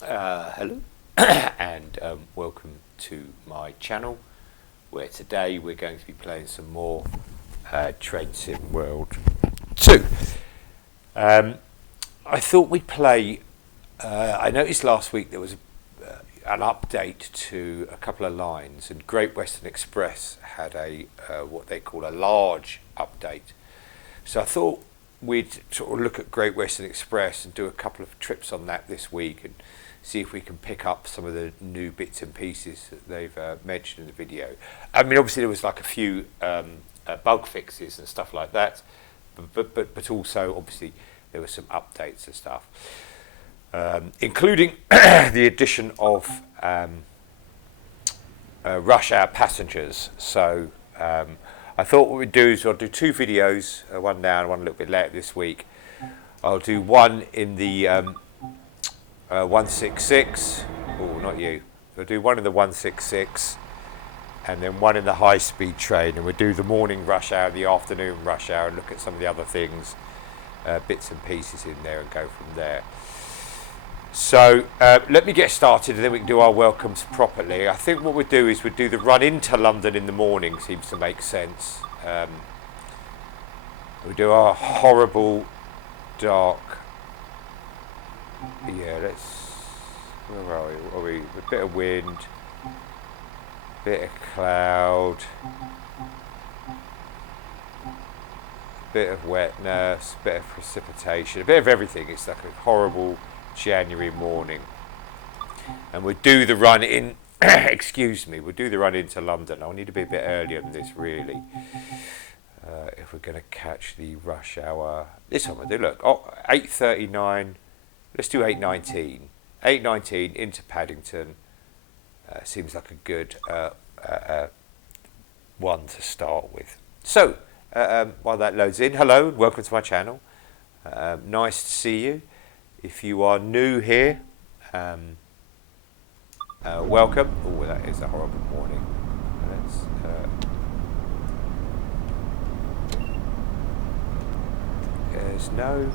Hello and welcome to my channel, where today we're going to be playing some more Train Sim World 2. I thought we'd play, I noticed last week there was an update to a couple of lines, and Great Western Express had a what they call a large update. So I thought we'd sort of look at Great Western Express and do a couple of trips on that this week and see if we can pick up some of the new bits and pieces that they've mentioned in the video. I mean, obviously there was like a few bug fixes and stuff like that, but also obviously there were some updates and stuff, including the addition of rush hour passengers. So I thought what we'd do is I'll do two videos, one now and one a little bit later this week. I'll do one in the 166. Oh, not you. We'll do one in the 166 and then one in the high-speed train, and we'll do the morning rush hour, the afternoon rush hour, and look at some of the other things, bits and pieces in there, and go from there. So let me get started and then we can do our welcomes properly. I think what we'll do is we'll do the run into London in the morning, seems to make sense. We'll do our horrible dark. Yeah, where are we? A bit of wind, a bit of cloud, a bit of wetness, a bit of precipitation, a bit of everything. It's like a horrible January morning. And we'll do the run in, excuse me, we'll do the run into London. I'll need to be a bit earlier than this, really, if we're going to catch the rush hour. This one we'll do, look, 8:39. Let's do 8:19. 8:19 into Paddington. Seems like a good one to start with. So, while that loads in, hello and welcome to my channel. Nice to see you. If you are new here, welcome. Oh, that is a horrible morning. There's no...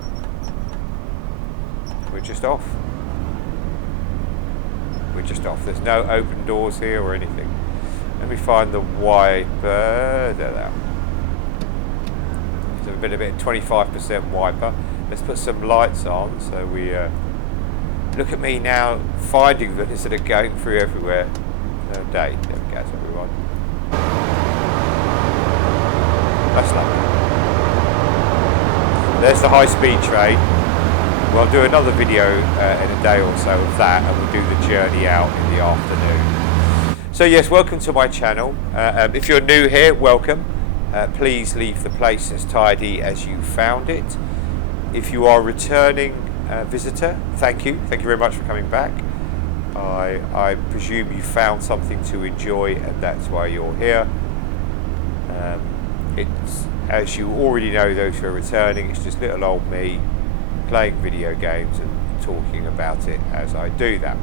We're just off. We're just off. There's no open doors here or anything. Let me find the wiper. There. So we've been a bit 25% wiper. Let's put some lights on so we look at me now finding them instead of going through everywhere. No day. There we go, everyone. That's lovely. There's the high-speed train. We'll do another video in a day or so of that, and we'll do the journey out in the afternoon. So yes, welcome to my channel. If you're new here, welcome. Please leave the place as tidy as you found it. If you are a returning visitor, thank you. Thank you very much for coming back. I presume you found something to enjoy, and that's why you're here. It's, as you already know, those who are returning, it's just little old me playing video games and talking about it as I do that.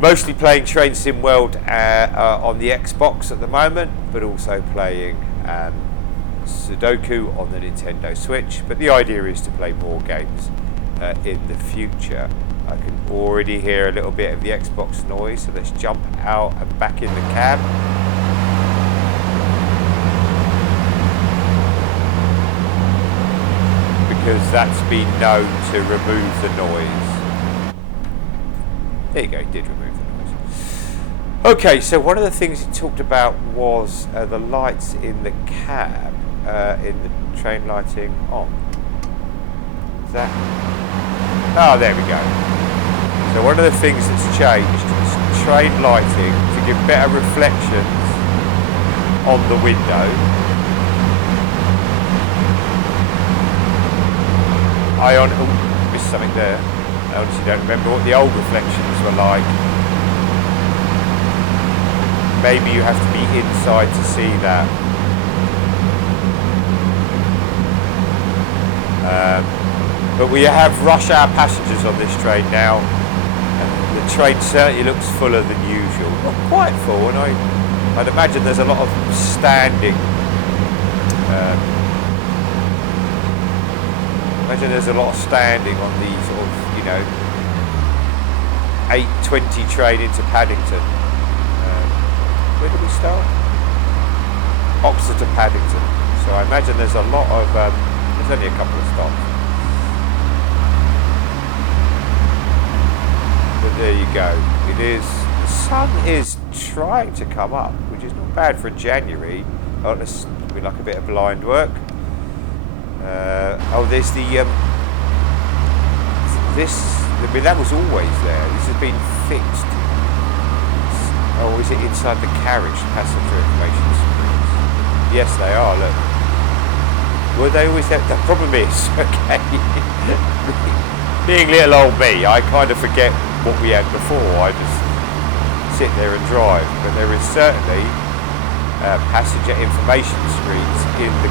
Mostly playing Train Sim World on the Xbox at the moment, but also playing Sudoku on the Nintendo Switch. But the idea is to play more games in the future. I can already hear a little bit of the Xbox noise, so let's jump out and back in the cab. Because that's been known to remove the noise. There you go, it did remove the noise. Okay, so one of the things it talked about was the lights in the cab, in the train lighting on. Is that? Oh, there we go. So one of the things that's changed is train lighting to give better reflections on the window. I missed something there. I honestly don't remember what the old reflections were like. Maybe you have to be inside to see that. But we have rush hour passengers on this train now, and the train certainly looks fuller than usual. Not quite full, and I'd imagine there's a lot of standing. Imagine there's a lot of standing on the sort of, 8:20 train into Paddington. Where did we start? Oxford to Paddington. So I imagine there's a lot of, there's only a couple of stops. But there you go. It is, the sun is trying to come up, which is not bad for January. Oh, this will be like a bit of blind work. There's the, I mean, that was always there. This has been fixed. Oh, is it inside the carriage, passenger information screens? Yes, they are, look. Were they always there? The problem is, okay, being little old me, I kind of forget what we had before. I just sit there and drive. But there is certainly passenger information screens in the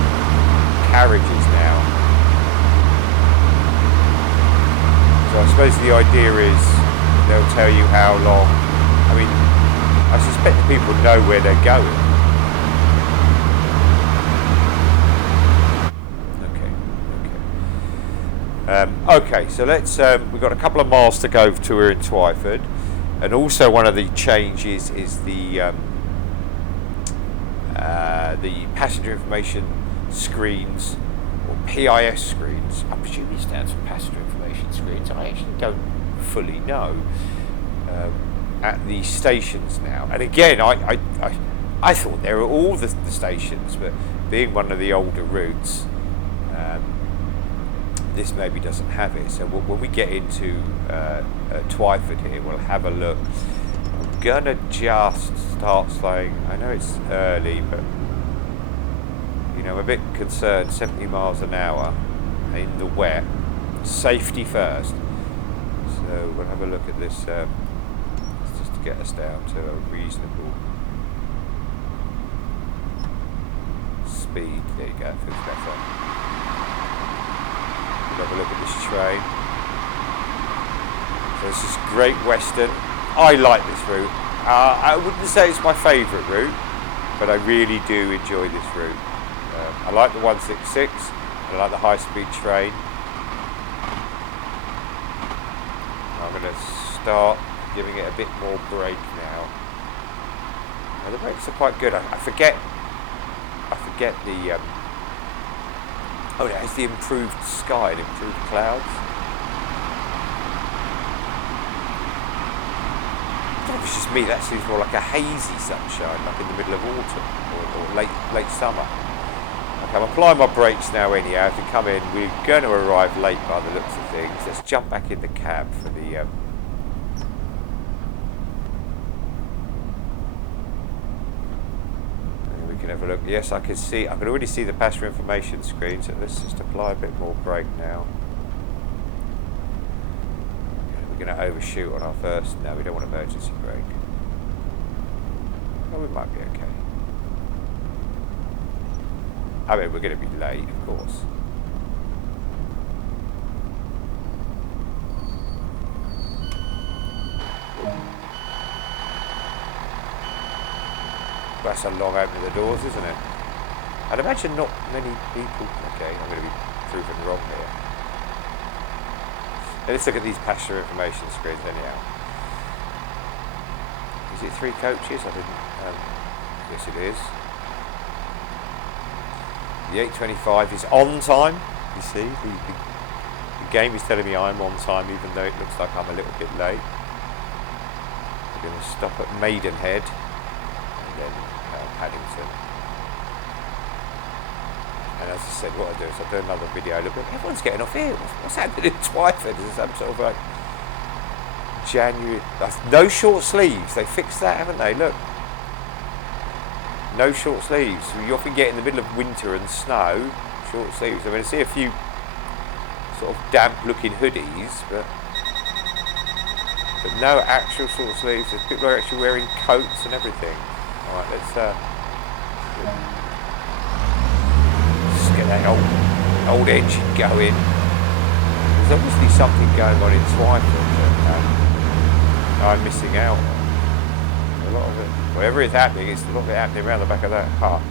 carriages now. So I suppose the idea is they'll tell you how long. I mean, I suspect people know where they're going. Okay, so let's. We've got a couple of miles to go to we're in Twyford, and also one of the changes is the passenger information screens, or PIS screens. I presume it stands for passenger information screens. I actually don't fully know. At the stations now, and again, I thought there were all the stations, but being one of the older routes, this maybe doesn't have it. So when we get into Twyford here, we'll have a look. I'm gonna just start slowing. I know it's early, but you know, I'm a bit concerned. 70 miles an hour in the wet. Safety first. So we'll have a look at this. Just to get us down to a reasonable speed. There you go. Feels better. We'll have a look at this train. So this is Great Western. I like this route. I wouldn't say it's my favourite route, but I really do enjoy this route. I like the 166, I like the high-speed train. I'm going to start giving it a bit more brake now. The brakes are quite good. I forget the oh yeah, it's the improved sky and improved clouds. I don't know if it's just me, that seems more like a hazy sunshine, like in the middle of autumn or late summer. Okay, I'm applying my brakes now anyhow. If you come in, we're going to arrive late by the looks of things. Let's jump back in the cab for the we can have a look. Yes, I can already see the passenger information screen, so let's just apply a bit more brake now. Okay, we're going to overshoot on our first. No, we don't want emergency brake. Oh, we might be okay. I mean, we're going to be late, of course. That's a long opening of the doors, isn't it? I'd imagine not many people. Okay, I'm going to be proven wrong here. Let's look at these passenger information screens anyhow. Is it 3 coaches? I didn't. Yes, it is. The 8:25 is on time. You see, the game is telling me I'm on time, even though it looks like I'm a little bit late. We're going to stop at Maidenhead and then Paddington. And as I said, what I do is I do another video. Look, everyone's getting off here. What's happening in Twyford? There's some sort of like January. No short sleeves. They fixed that, haven't they? Look. No short sleeves. You often get in the middle of winter and snow, short sleeves. I mean, I see a few sort of damp-looking hoodies, but no actual short sleeves. There's people are actually wearing coats and everything. All right, let's get that old engine going. There's obviously something going on in Twyford that I'm missing out on. A lot of it, whatever is happening, it's a lot of it happening around the back of that hut.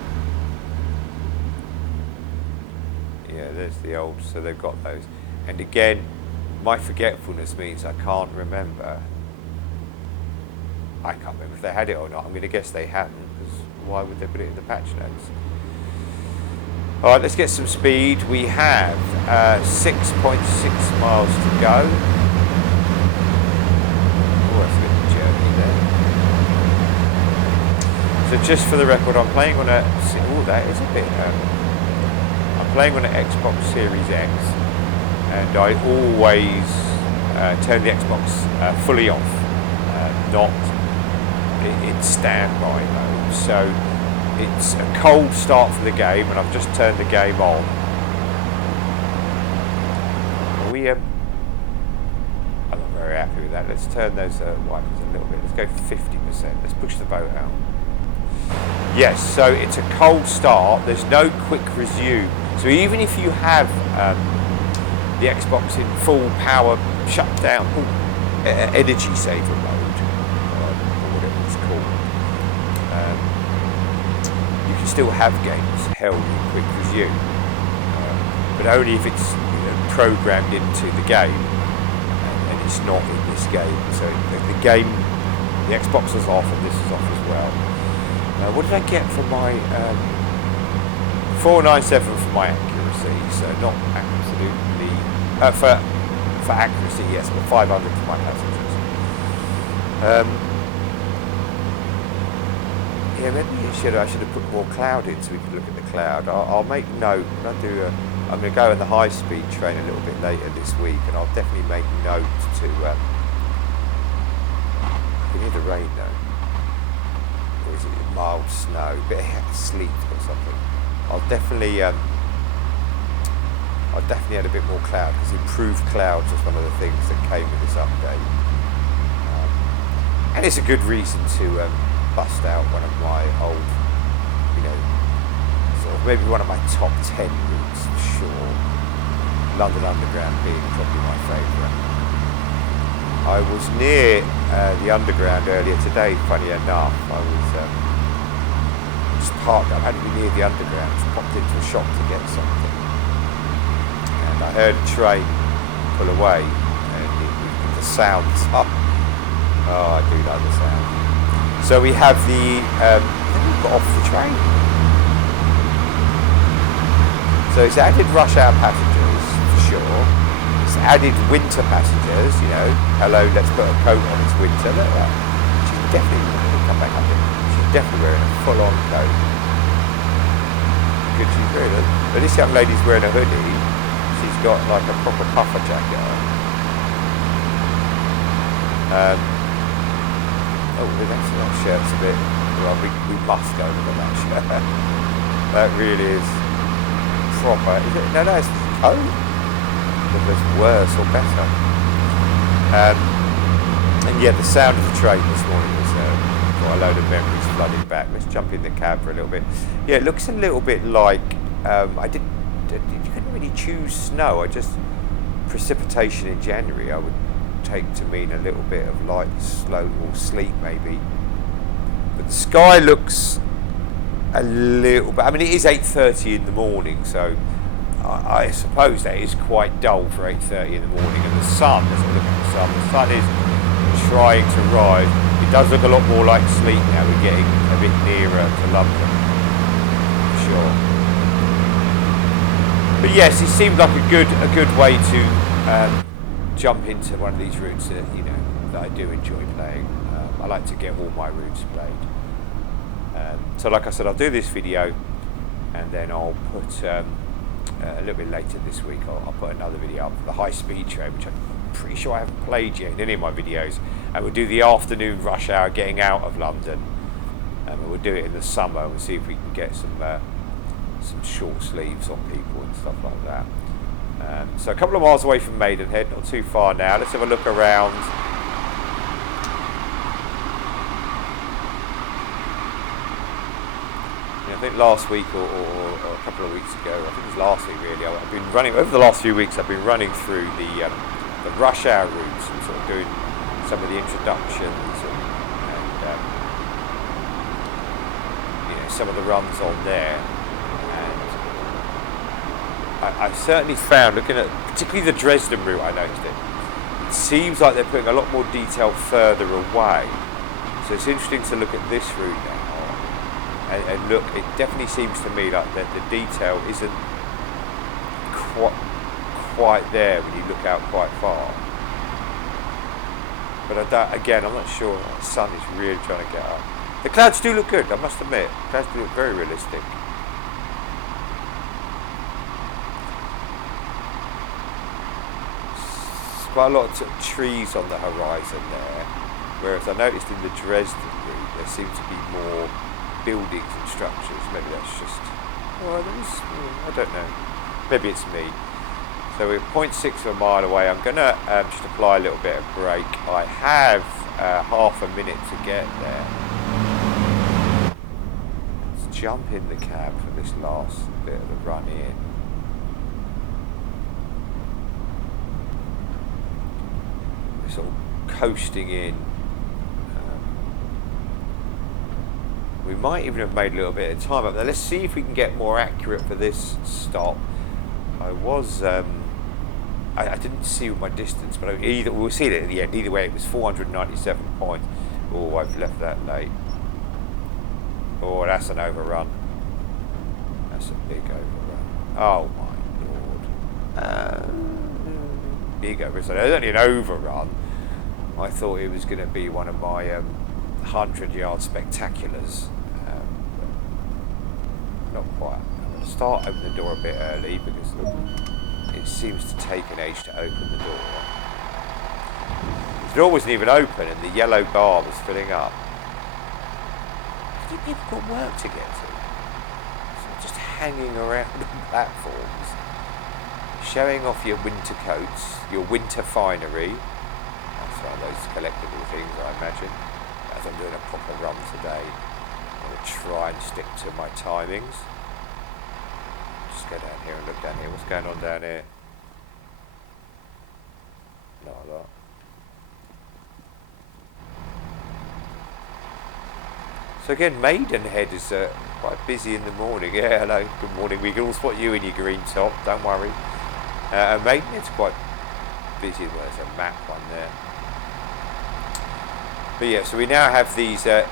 Yeah, there's the old, so they've got those. And again, my forgetfulness means I can't remember I can't remember if they had it or not. I'm going to guess they hadn't, because why would they put it in the patch notes? Alright, let's get some speed. We have 6.6 miles to go. Oh, that's a bit jerky there. So just for the record, I'm playing on a... Oh, that is a bit... I'm playing on an Xbox Series X, and I always turn the Xbox fully off, not in standby mode. So it's a cold start for the game, and I've just turned the game on. I'm not very happy with that. Let's turn those wipers a little bit. Let's go 50%. Let's push the boat out. Yes, so it's a cold start. There's no quick resume. So even if you have the Xbox in full power shutdown, energy saver mode, or whatever it's called, you can still have games held in quick resume, but only if it's programmed into the game, and it's not in this game. So the game, the Xbox is off and this is off as well. What did I get for my 497 for my accuracy? So not absolutely for accuracy, yes, but 500 for my passengers. Yeah, maybe I should have put more cloud in so we could look at the cloud. I'll make note. I'm going to go in the high-speed train a little bit later this week, and I'll definitely make note to. You can hear the rain though. Or is it mild snow, a bit of sleet or something? I'll definitely add a bit more cloud, because improved clouds was one of the things that came with this update, and it's a good reason to bust out one of my old, sort of maybe one of my top 10 routes for sure. London Underground being probably my favourite. I was near the Underground earlier today, funny enough. I was just parked up, had to be near the Underground, just popped into a shop to get something. And I heard a train pull away, and the sounds up. Oh, I do know the sound. So we have the, we've got off the train. So it's added rush hour passengers, for sure. Added winter passengers, hello, let's put a coat on, it's winter. Look at that. She's definitely, come back up here. She's definitely wearing a full-on coat. Good, she's wearing it. But this young lady's wearing a hoodie. She's got like a proper puffer jacket on. That shirt's a bit, well, we must go look at that shirt. That really is proper. Is it? No, it's coat. Whether it's worse or better. And yeah, the sound of the train this morning was got a load of memories flooding back. Let's jump in the cab for a little bit. Yeah, it looks a little bit like you couldn't really choose snow. Precipitation in January I would take to mean a little bit of light, slow, or sleet maybe. But the sky looks a little bit. I mean, it is 8:30 in the morning, so I suppose that is quite dull for 8:30 in the morning. And the sun, let's look at the sun is trying to rise. It does look a lot more like sleet now. We're getting a bit nearer to London, for sure. But yes, it seemed like a good way to jump into one of these routes that I do enjoy playing. I like to get all my routes played. So like I said, I'll do this video, and then I'll put a little bit later this week, I'll put another video up for the high-speed train, which I'm pretty sure I haven't played yet in any of my videos. And we'll do the afternoon rush hour getting out of London, and we'll do it in the summer and see if we can get some short sleeves on people and stuff like that. So a couple of miles away from Maidenhead, not too far now. Let's have a look around. I think last week or a couple of weeks ago, I think it was last week really, I've been running, over the last few weeks I've been running through the rush hour routes and sort of doing some of the introductions and some of the runs on there. I certainly found, looking at particularly the Dresden route, I noticed it seems like they're putting a lot more detail further away. So So it's interesting to look at this route now, and look, it definitely seems to me like that the detail isn't quite there when you look out quite far. But I'm not sure. The sun is really trying to get up. The clouds do look good, I must admit. The clouds do look very realistic. There's quite a lot of trees on the horizon there, whereas I noticed in the Dresden route there seem to be more buildings and structures. Maybe that's just... I don't know. Maybe it's me. So we're 0.6 of a mile away. I'm going to just apply a little bit of brake. I have half a minute to get there. Let's jump in the cab for this last bit of the run in. We're sort of coasting in. We might even have made a little bit of time up there. Let's see if we can get more accurate for this stop. I was... I didn't see my distance, but we'll see it at the end. Either way, it was 497 points. Oh, I've left that late. Oh, that's an overrun. That's a big overrun. Oh my lord. Big overrun. So there's only an overrun. I thought it was going to be one of my 100-yard spectaculars. Not quite. I'm going to start opening the door a bit early because look, it seems to take an age to open the door. The door wasn't even open and the yellow bar was filling up. People got work to get to. So just hanging around on platforms, showing off your winter coats, your winter finery. That's one of those collectible things, I imagine. As I'm doing a proper run today, I'm going to try and stick to my timings. Just go down here and look down here. What's going on down here? Not a lot. So again, Maidenhead is quite busy in the morning. Yeah, hello, good morning. We can all spot you in your green top, don't worry. Maidenhead's quite busy. Well, there's a map one there. But yeah, so we now have these oh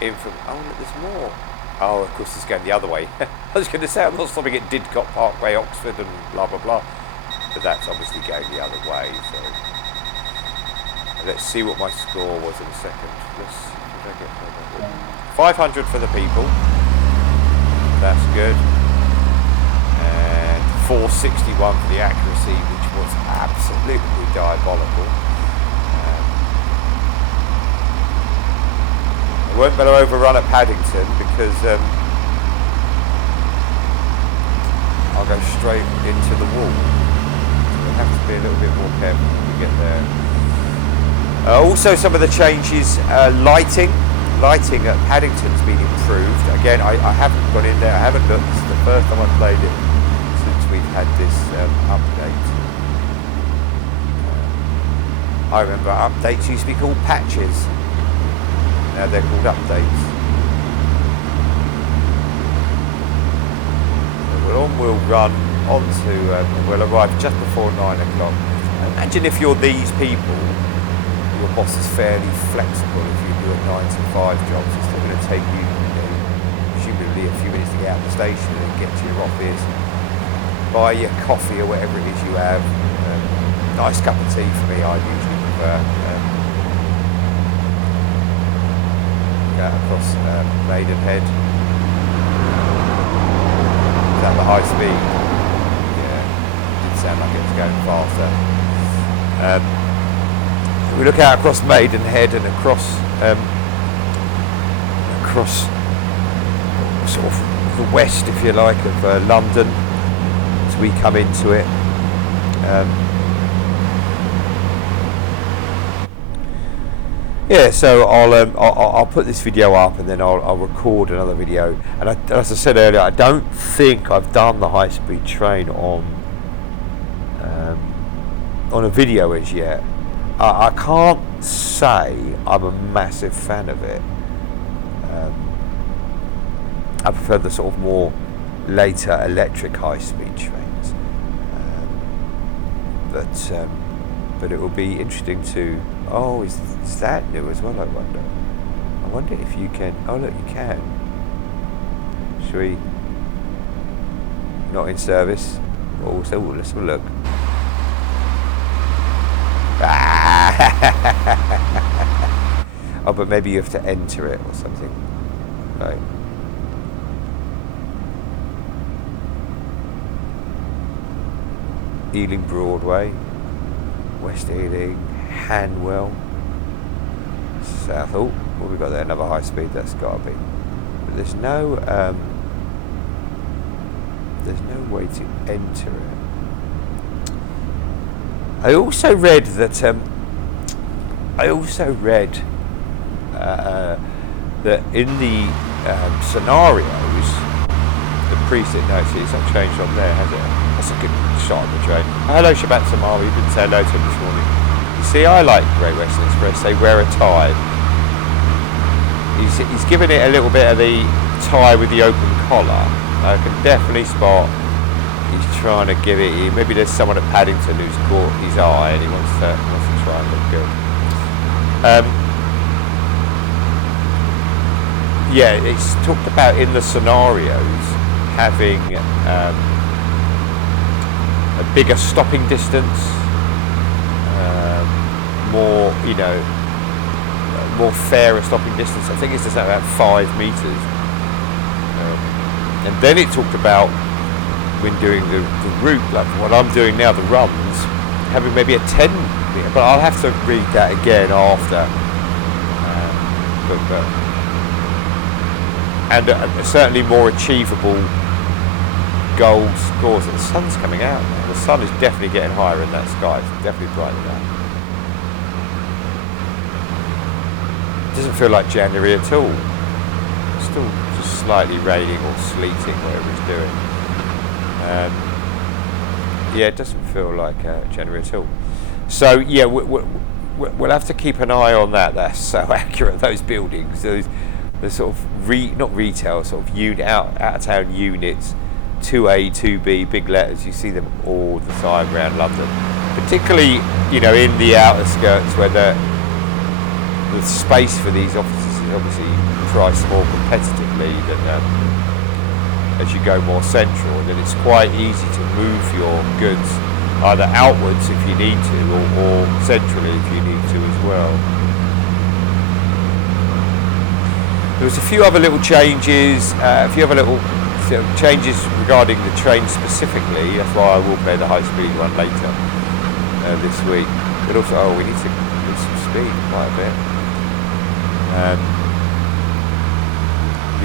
look, there's more. Oh, of course it's going the other way. I was going to say I'm not stopping at Didcot Parkway, Oxford and blah blah blah. But that's obviously going the other way, so let's see what my score was in a second. Let's see, did I get 500 for the people. That's good. And 461 for the accuracy, which was absolutely diabolical. I won't better overrun at Paddington because I'll go straight into the wall. So we'll have to be a little bit more careful when we get there. Also, some of the changes, lighting at Paddington's been improved. Again, I haven't gone in there, I haven't looked. This is the first time I've played it since we've had this update. I remember updates used to be called patches. Now they're called updates. So we'll run on to, we'll arrive just before 9 o'clock. Imagine if you're these people, your boss is fairly flexible if you do a 9 to 5 job. So it's still going to take you, presumably a few minutes to get out of the station and get to your office, buy your coffee or whatever it is you have. Nice cup of tea for me, I usually prefer. Across Maidenhead. Is that the high speed? Yeah, didn't sound like it was going faster. We look out across Maidenhead and across sort of the west, if you like, of London as we come into it. Yeah, so I'll put this video up and then I'll record another video. And as I said earlier, I don't think I've done the high-speed train on a video as yet. I can't say I'm a massive fan of it. I prefer the sort of more later electric high-speed trains. But it will be interesting to... Oh, is that new as well, I wonder? I wonder if you can. Oh look, you can. Should we? Not in service. Oh, so let's have a look. Oh, but maybe you have to enter it or something. Right. Ealing Broadway, West Ealing, Hanwell, Southall. What have we got there? Another high speed. That's got to be. But there's no way to enter it. I also read that that in the scenarios, the preset. No, see, it's not changed on there, has it? That's a good shot of the train. Hello, Shabat Samari. You didn't say hello to him this morning. You see, I like Great Western Express. They wear a tie. He's given it a little bit of the tie with the open collar. I can definitely spot he's trying to give it. Maybe there's someone at Paddington who's caught his eye and he wants to try and look good. Yeah, it's talked about in the scenarios having a bigger stopping distance, more, more fairer stopping distance. I think it's just about 5 meters. And then it talked about when doing the route, like what I'm doing now, the runs, having maybe a 10 meter, but I'll have to read that again after. And certainly more achievable goal scores. And the sun's coming out now. The sun is definitely getting higher in that sky. It's definitely brightening up. It doesn't feel like January at all. It's still just slightly raining or sleeting, whatever it's doing. Yeah, it doesn't feel like January at all. So yeah, we'll have to keep an eye on that. That's so accurate. Those buildings, the sort of not retail, sort of out of town units, 2A, 2B, big letters. You see them all the time around London, particularly in the outer skirts where the space for these offices is obviously priced more competitively than as you go more central, and then it's quite easy to move your goods either outwards if you need to, or centrally if you need to as well. There was a few other little changes, changes regarding the train specifically. That's why I will play the high-speed one later this week. But also, we need to get some speed quite a bit.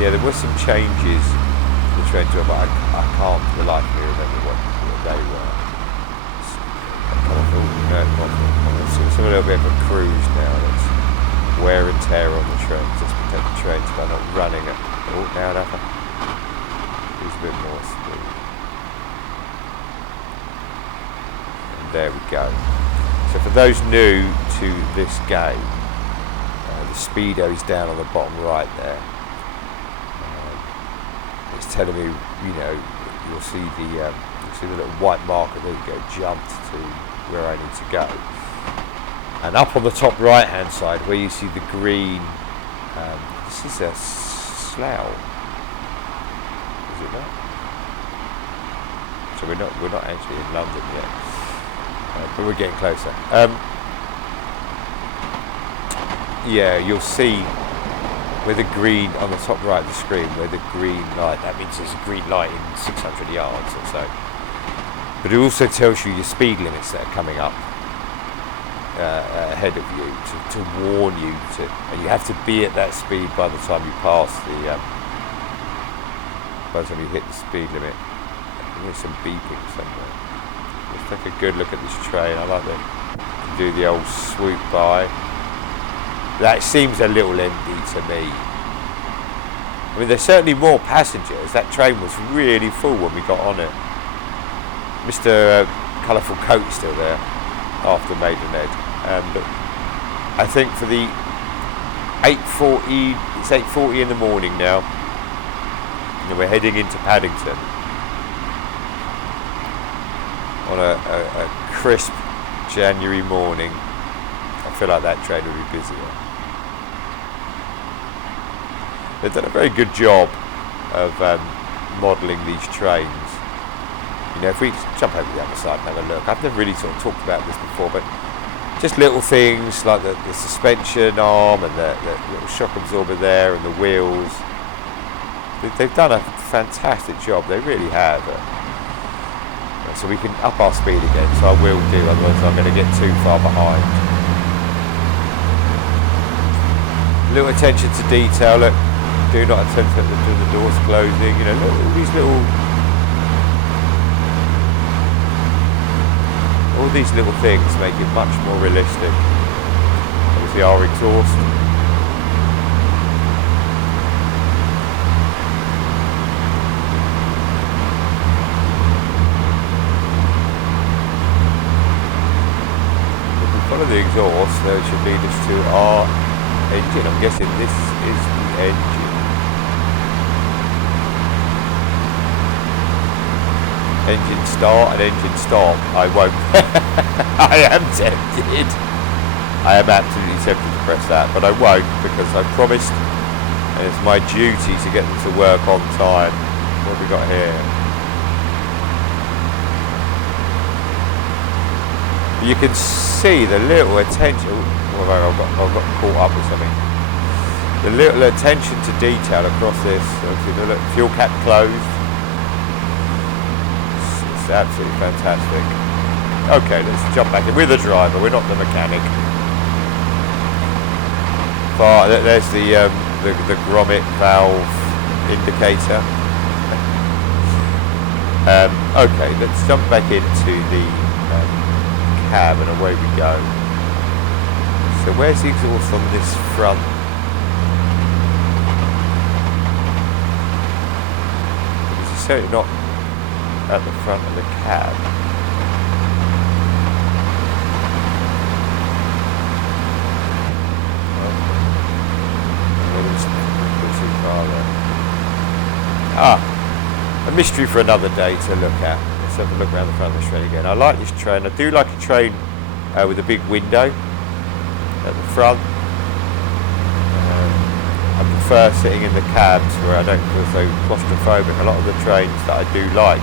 Yeah, there were some changes to the train tour, but I can't for the life of me remember what they were. It's a little bit of a cruise now. That's wear and tear on the train. Just protect the trains by not running it. Oh, now that there's a bit more speed. And there we go. So for those new to this game, the speedo is down on the bottom right there. It's telling me, you'll see the little white marker. There you go, jumped to where I need to go. And up on the top right hand side where you see the green, this is a slough, is it not? So we're not actually in London yet, but we're getting closer. Yeah, you'll see where the green on the top right of the screen, where the green light, that means there's a green light in 600 yards or so. But it also tells you your speed limits that are coming up ahead of you to warn you and you have to be at that speed by the time you pass by the time you hit the speed limit. There's some beeping somewhere. Let's take a good look at this train. I like that you do the old swoop by. That seems a little empty to me. I mean, there's certainly more passengers. That train was really full when we got on it. Mr. Colourful Coat's still there after Maidenhead. But I think for the 8:40, it's 8:40 in the morning now, and we're heading into Paddington on a crisp January morning. I feel like that train will be busier. they've done a very good job of modelling these trains. You know, if we jump over the other side and have a look, I've never really sort of talked about this before, but just little things like the suspension arm and the little shock absorber there and the wheels. They've done a fantastic job, they really have. So we can up our speed again, so I will do, otherwise I'm going to get too far behind. Little attention to detail, look, do not attempt to do the doors closing, you know, look, all these little things make it much more realistic. Obviously our exhaust. If we follow the exhaust, though, it should lead us to our engine. I'm guessing this is the engine. Engine start and engine stop. I won't. I am tempted. I am absolutely tempted to press that, but I won't because I promised, and it's my duty to get them to work on time. What have we got here? You can see the little attention. Oh, I've got caught up with something. The little attention to detail across this. So look, fuel cap closed. It's absolutely fantastic. Okay, let's jump back in with the driver. We're not the mechanic. There's the grommet valve indicator. Okay, let's jump back into the cab and away we go. So where's the exhaust on this front? Because it's certainly not at the front of the cab. A mystery for another day to look at. Let's have a look around the front of the train again. I like this train. I do like a train with a big window at the front. I prefer sitting in the cabs where I don't feel so claustrophobic. A lot of the trains that I do like,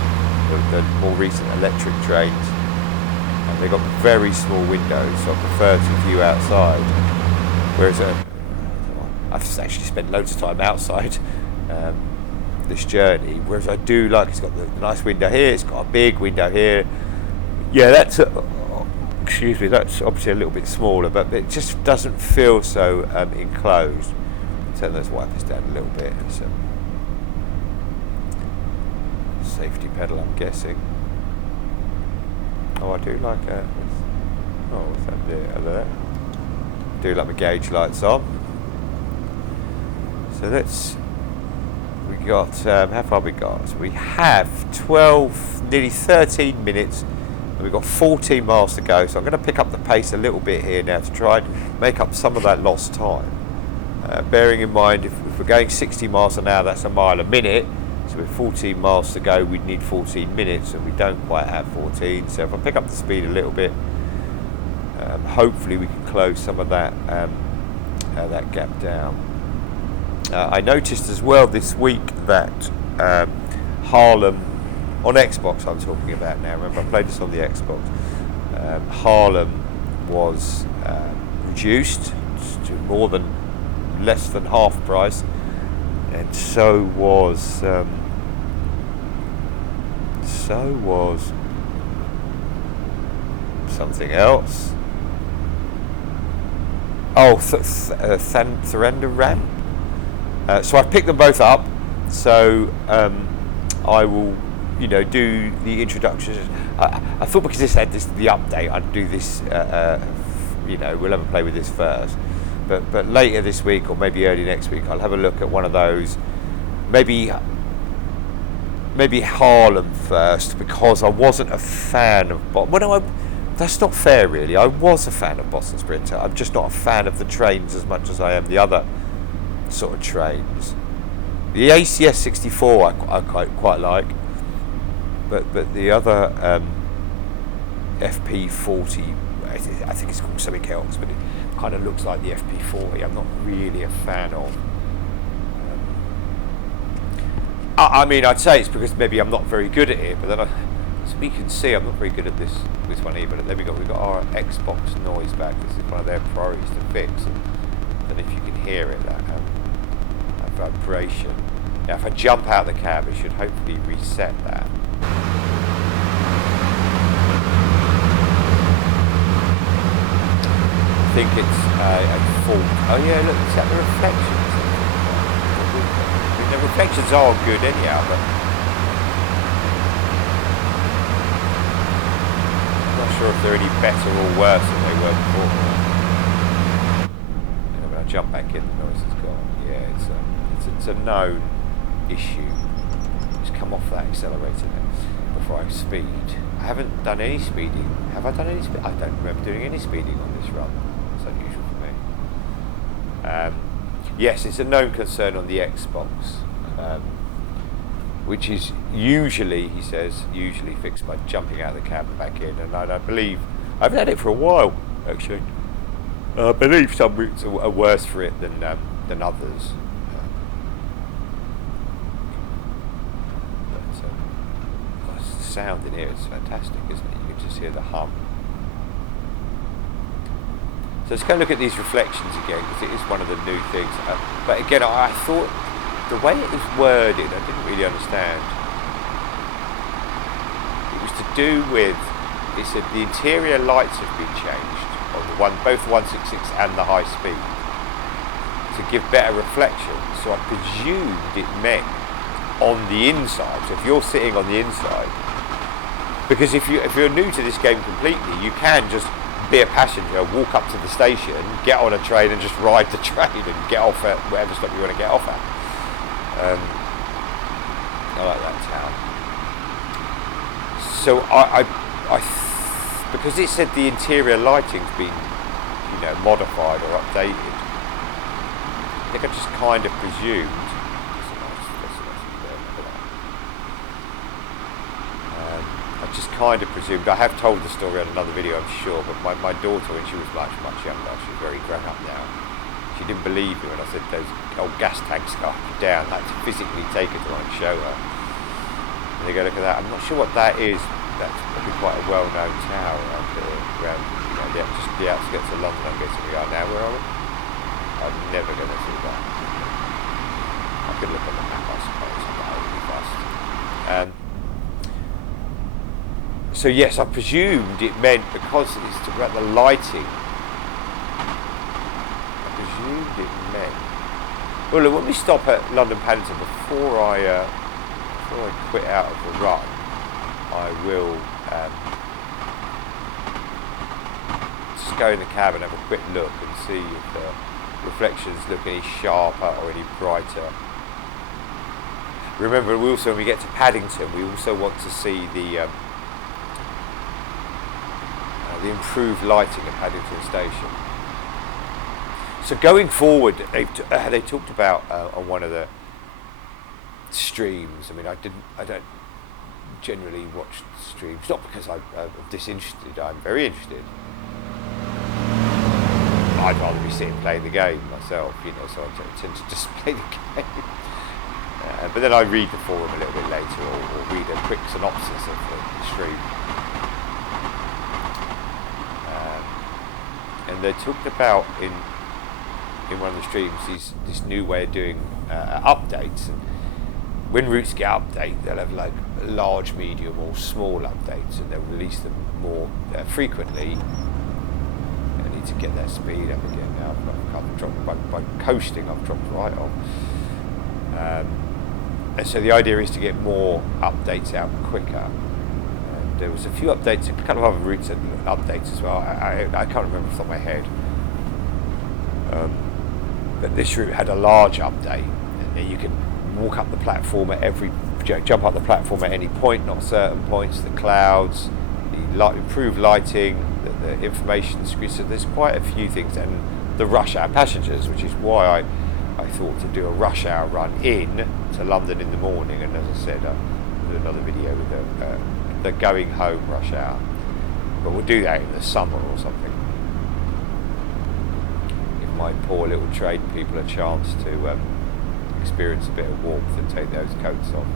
the more recent electric trains, and they've got very small windows, so I prefer to view outside. Whereas I've actually spent loads of time outside this journey, whereas I do like, it's got the nice window here, it's got a big window here. Yeah, that's excuse me, that's obviously a little bit smaller, but it just doesn't feel so enclosed. Turn those wipers down a little bit. It's safety pedal, I'm guessing. Oh, I do like that. Oh, what's that there? Do like my gauge lights on. So we got, how far have we got? So we have 12, nearly 13 minutes, and we've got 14 miles to go. So I'm going to pick up the pace a little bit here now to try and make up some of that lost time. Bearing in mind, if we're going 60 miles an hour, that's a mile a minute. So with 14 miles to go, we'd need 14 minutes, and we don't quite have 14. So if I pick up the speed a little bit, hopefully we can close some of that gap down. I noticed as well this week that Harlem, on Xbox I'm talking about now, remember I played this on the Xbox, Harlem was reduced to less than half price, and so was something else. Oh, Thurenda Ram. So I've picked them both up, so I will, do the introductions. I thought because this had the update, I'd do this, we'll have a play with this first. But later this week, or maybe early next week, I'll have a look at one of those. Maybe Harlem first, because I wasn't a fan of that's not fair, really. I was a fan of Boston Sprinter. I'm just not a fan of the trains as much as I am the other sort of trains. The ACS 64 I quite like, but the other FP40, I think it's called something else, but it kind of looks like the FP40. I'm not really a fan of. I mean, I'd say it's because maybe I'm not very good at it, but then as we can see, I'm not very good at this one either. But then we've got our Xbox noise back. This is one of their priorities to fix. And I don't know if you can hear it, that vibration. Now, if I jump out of the cab, it should hopefully reset that. I think it's a fault. Oh yeah, look, it's at the reflections. I mean, the reflections are good anyhow, but I'm not sure if they're any better or worse than they were before. When I jump back in, the noise is gone. Yeah, it's a known issue. Just come off that accelerator now before I speed. I haven't done any speeding. Have I done any speeding? I don't remember doing any speeding on this run. It's unusual for me. Yes, it's a known concern on the Xbox, which is usually, he says, fixed by jumping out of the cab and back in. And I believe, I've had it for a while, actually. I believe some routes are worse for it than others. The sound in here is fantastic, isn't it? You can just hear the hum. So let's go look at these reflections again, because it is one of the new things. But again, I thought the way it was worded, I didn't really understand. It was to do with, it said the interior lights have been changed on both 166 and the high speed to give better reflection. So I presumed it meant on the inside. So if you're sitting on the inside, because if you're new to this game completely, you can just be a passenger, walk up to the station, get on a train and just ride the train and get off at whatever stop you want to get off at. I like that town. So I because it said the interior lighting's been, modified or updated, I think I just kind of presumed. I have told the story on another video, I'm sure, but my daughter, when she was much younger, she's very grown up now, she didn't believe me when I said those old gas tanks go up and down. I had to physically take her to show her. And they go, look at that. I'm not sure what that is. That's probably quite a well-known tower around just the outskirts of London, I guess we are now. Where are we? I'm never going to see that. I could look on the map, I suppose, but that would be fast. So yes, I presumed it meant, because it's about the lighting, I presumed it meant... Well, look, when we stop at London Paddington, before I quit out of the run, I will just go in the cab and have a quick look and see if the reflections look any sharper or any brighter. Remember, when we get to Paddington, we also want to see the improved lighting at Paddington Station. So going forward, they talked about on one of the streams. I mean, I don't generally watch streams, not because I'm disinterested. I'm very interested. I'd rather be sitting playing the game myself, so I tend to just play the game. But then I read the forum a little bit later, or read a quick synopsis of the stream. And they talked about in one of the streams this new way of doing updates. And when routes get updated, they'll have like large, medium, or small updates, and they'll release them more frequently. I need to get that speed up again now. I've dropped by coasting. I've dropped right off. And so the idea is to get more updates out quicker. There was a few updates, a couple of other routes updates as well. I can't remember off the top of my head. But this route had a large update. And you can walk up the platform at jump up the platform at any point, not certain points. The clouds, the improved lighting, the information screen. So there's quite a few things, and the rush hour passengers, which is why I thought to do a rush hour run in to London in the morning. And as I said, I'll do another video with the going home rush hour, but we'll do that in the summer or something. Give my poor little trade people a chance to experience a bit of warmth and take those coats off.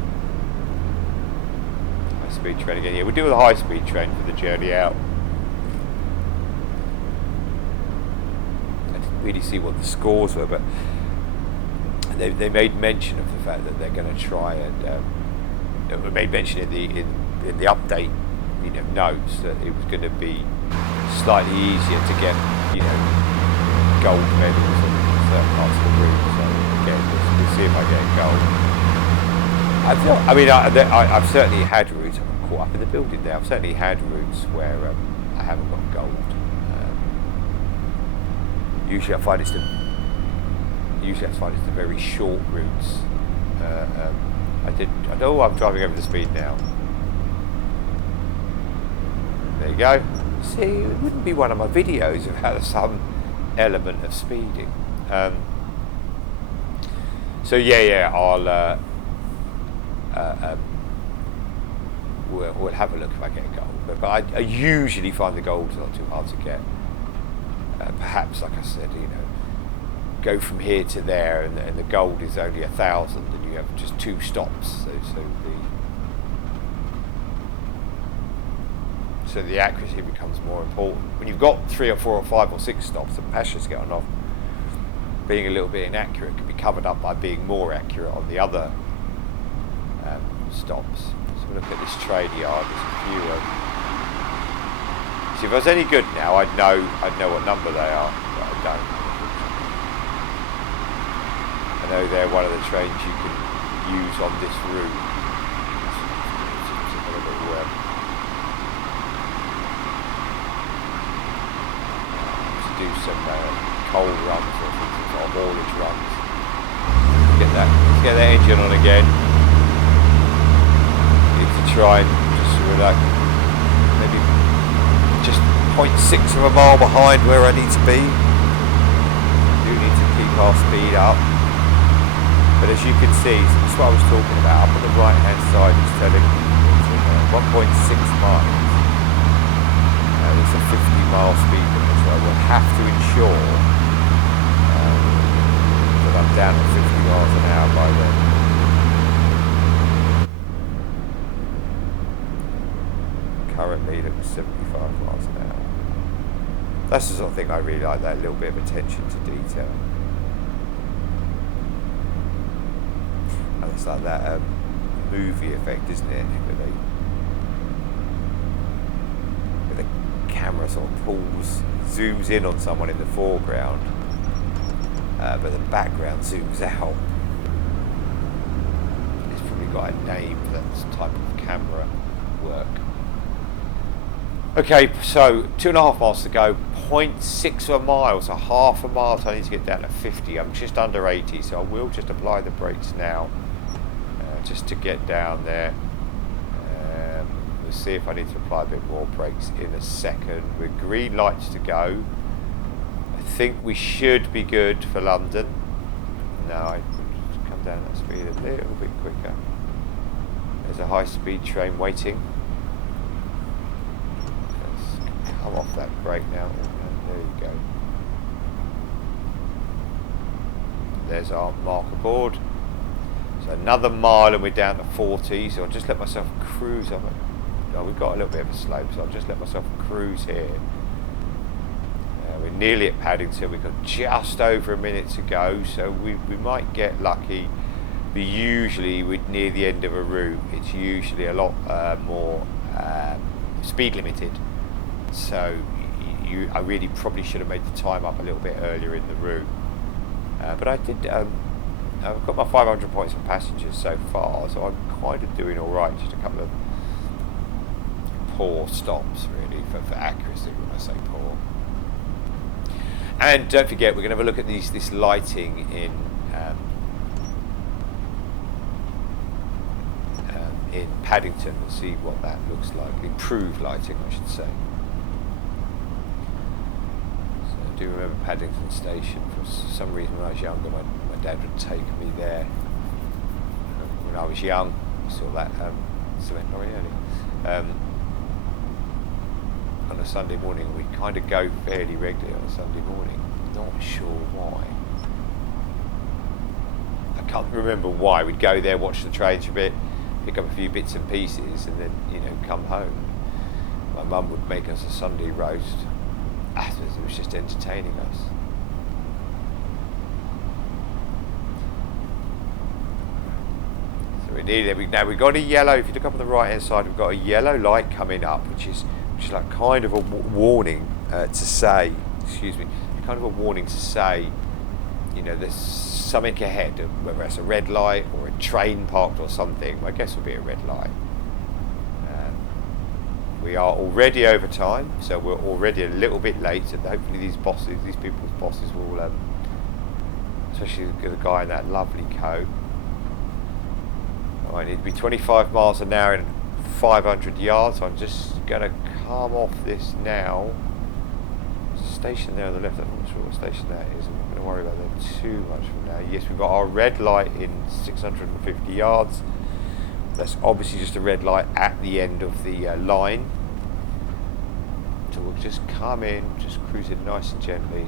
High speed train again. Yeah, we'll do the high speed train for the journey out. I didn't really see what the scores were, but they made mention of the fact that they're going to try and they made mention in the update, notes that it was going to be slightly easier to get, gold medals in certain parts of the route. So again, we'll see if I get gold. I've certainly had routes. I'm caught up in the building there. I've certainly had routes where I haven't got gold. Usually I find it's the very short routes. I'm driving over the speed now. There you go. See, it wouldn't be one of my videos without some element of speeding. We'll have a look if I get gold. But I usually find the gold's not too hard to get. Perhaps, like I said, go from here to there, and the gold is only 1,000, and you have just 2 stops. So the accuracy becomes more important. When you've got 3 or 4 or 5 or 6 stops, the passengers get off. Being a little bit inaccurate can be covered up by being more accurate on the other stops. So look at this train yard. There's a few. See, if I was any good now, I'd know what number they are, but I don't. I know they're one of the trains you can use on this route. To do some coal runs or haulage runs. Let's get that engine on again. Need to try and just maybe just 0.6 of a mile behind where I need to be. Do need to keep our speed up. But as you can see, that's what I was talking about. Up on the right hand side is telling me 1.6 miles. There's a 50-mile speed limit, so I will have to ensure that I'm down at 50 miles an hour by then. Currently, it was 75 miles an hour. That's the sort of thing I really like, that little bit of attention to detail. And it's like that movie effect, isn't it? Where the camera sort of zooms in on someone in the foreground, but the background zooms out. It's probably got a name for that type of camera work. Okay, so 2.5 miles to go, 0.6 of a mile, so half a mile, so I need to get down to 50. I'm just under 80, so I will just apply the brakes now, just to get down there. We'll see if I need to apply a bit more brakes in a second. With green lights to go, I think we should be good for London. No, I could come down that speed a little bit quicker. There's a high-speed train waiting. Come off that brake now. There you go. There's our marker board. So another mile and we're down to 40. So I'll just let myself cruise on it. Oh, we've got a little bit of a slope, so I'll just let myself cruise here. We're nearly at Paddington. We've got just over a minute to go, so we might get lucky. But usually, near the end of a route, it's usually a lot more speed limited. So I really probably should have made the time up a little bit earlier in the route. But I did. I've got my 500 points for passengers so far, so I'm kind of doing all right. Just a couple of poor stops, really, for accuracy when I say poor. And don't forget, we're going to have a look at this lighting in Paddington and see what that looks like. Improved lighting, I should say. So I do remember Paddington Station. For some reason, when I was younger, my dad would take me there. When I was young, I saw that cement lorry early. On a Sunday morning, we kind of go fairly regularly on a Sunday morning. Not sure why. I can't remember why. We'd go there, watch the trains for a bit, pick up a few bits and pieces, and then, you know, come home. My mum would make us a Sunday roast. It was just entertaining us. So we needed it. Now we've got a yellow. If you look up on the right hand side, we've got a yellow light coming up, which is like kind of a warning to say, excuse me, kind of a warning to say, you know, there's something ahead, whether it's a red light or a train parked or something. I guess it would be a red light. We are already over time, so we're already a little bit late, and hopefully these people's bosses will, especially the guy in that lovely coat. I need to be 25 miles an hour and 500 yards. I'm just going to come off this now. There's a station there on the left. I'm not sure what station that is. I'm not going to worry about that too much from now. Yes, we've got our red light in 650 yards. That's obviously just a red light at the end of the line. So we'll just come in, just cruise it nice and gently.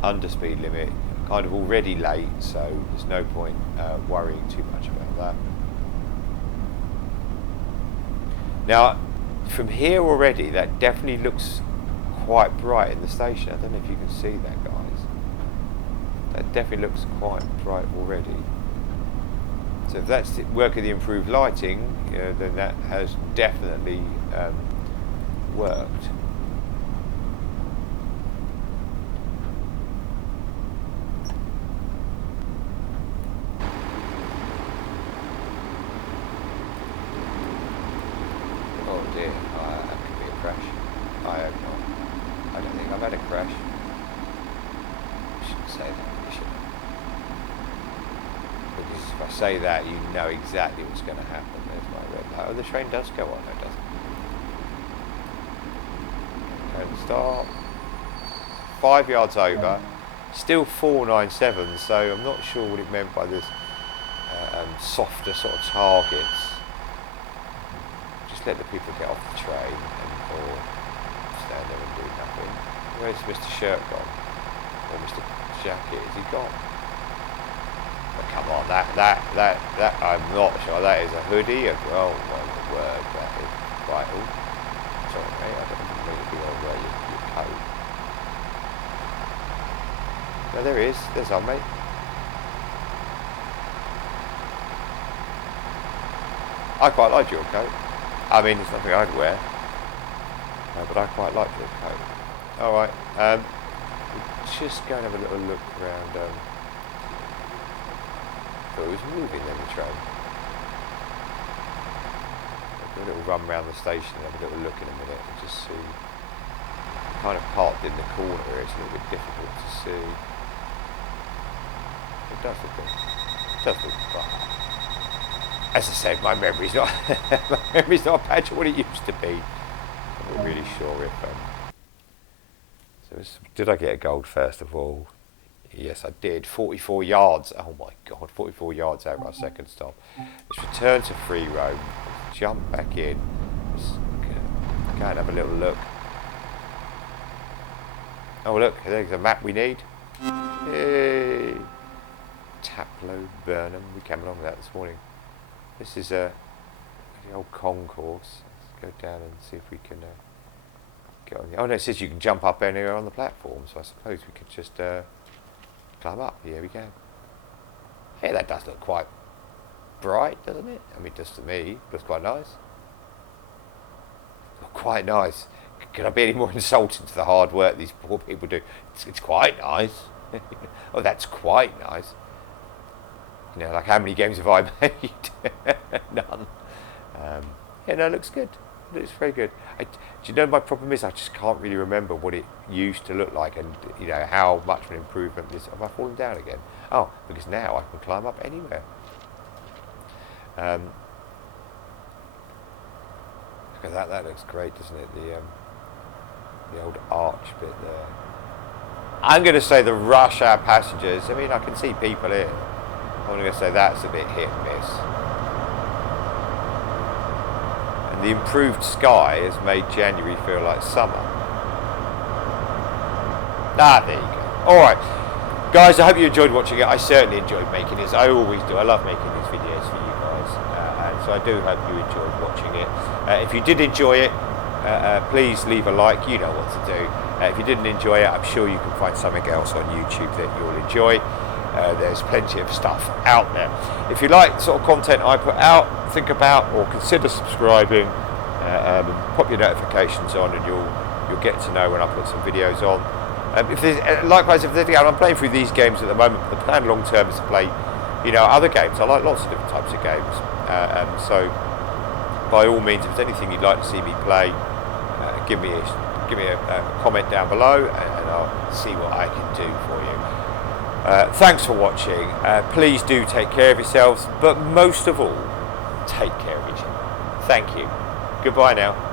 Under speed limit. Kind of already late, so there's no point worrying too much about that. Now, from here already, that definitely looks quite bright in the station. I don't know if you can see that, guys. That definitely looks quite bright already. So if that's the work of the improved lighting, you know, then that has definitely worked. Oh dear, that could be a crash. I hope not. I don't think I've had a crash. I shouldn't say that. Because if I say that, you know exactly what's going to happen. There's my red light. Oh, the train does go on. No, it doesn't. And start. 5 yards over. Still 497. So I'm not sure what it meant by this softer sort of targets. Just let the people get off the train or stand there and do nothing. Where's Mr. Shirt gone? Or Mr. Jacket? Is he gone? Come on, that, I'm not sure. That is a hoodie. Oh my word, that is quite. Oh, sorry, mate. I don't mean to be on wear your coat. No, there he is. There's our mate. I quite like your coat. I mean, it's nothing I'd wear, but I quite like your coat. All right. We'll just go and have a little look around. It was moving then, the train. We'll do a little run around the station and have a little look in a minute and just see. Kind of parked in the corner here, it's a little bit difficult to see. It does look good. It does look fine. As I said, my memory's not a patch of what it used to be. I'm not really sure if did I get a gold first of all? Yes, I did. 44 yards. Oh my God, 44 yards over our second stop. Let's return to free roam. Jump back in. Let's go and have a little look. Oh look, there's a map we need. Yay! Taplow, Burnham. We came along with that this morning. This is the old concourse. Let's go down and see if we can get on. Oh no, it says you can jump up anywhere on the platform. So I suppose we could just. Climb up, here we go. Hey, that does look quite bright, doesn't it? I mean, just to me, it looks quite nice. Quite nice. Can I be any more insulting to the hard work these poor people do? It's quite nice. Oh, that's quite nice. You know, like how many games have I made? None. Yeah, no, it looks good. It looks very good. Do you know my problem is I just can't really remember what it used to look like, and you know how much of an improvement this. Have I fallen down again? Oh, because now I can climb up anywhere. Look at that. That looks great, doesn't it? The old arch bit there. I'm going to say the rush hour passengers. I mean, I can see people here. I'm going to say that's a bit hit and miss. The improved sky has made January feel like summer. Ah, there you go. Alright, Guys, I hope you enjoyed watching it. I certainly enjoyed making this. I always do. I love making these videos for you guys. And so I do hope you enjoyed watching it. If you did enjoy it, please leave a like. You know what to do. If you didn't enjoy it, I'm sure you can find something else on YouTube that you'll enjoy. There's plenty of stuff out there. If you like the sort of content I put out, think about or consider subscribing. Pop your notifications on, and you'll get to know when I put some videos on. If there's, likewise, if there's, I'm playing through these games at the moment, but the plan long term is to play, other games. I like lots of different types of games. So, by all means, if there's anything you'd like to see me play, give me a comment down below, and I'll see what I can do for you. Thanks for watching. Please do take care of yourselves, but most of all, take care of each other. Thank you. Goodbye now.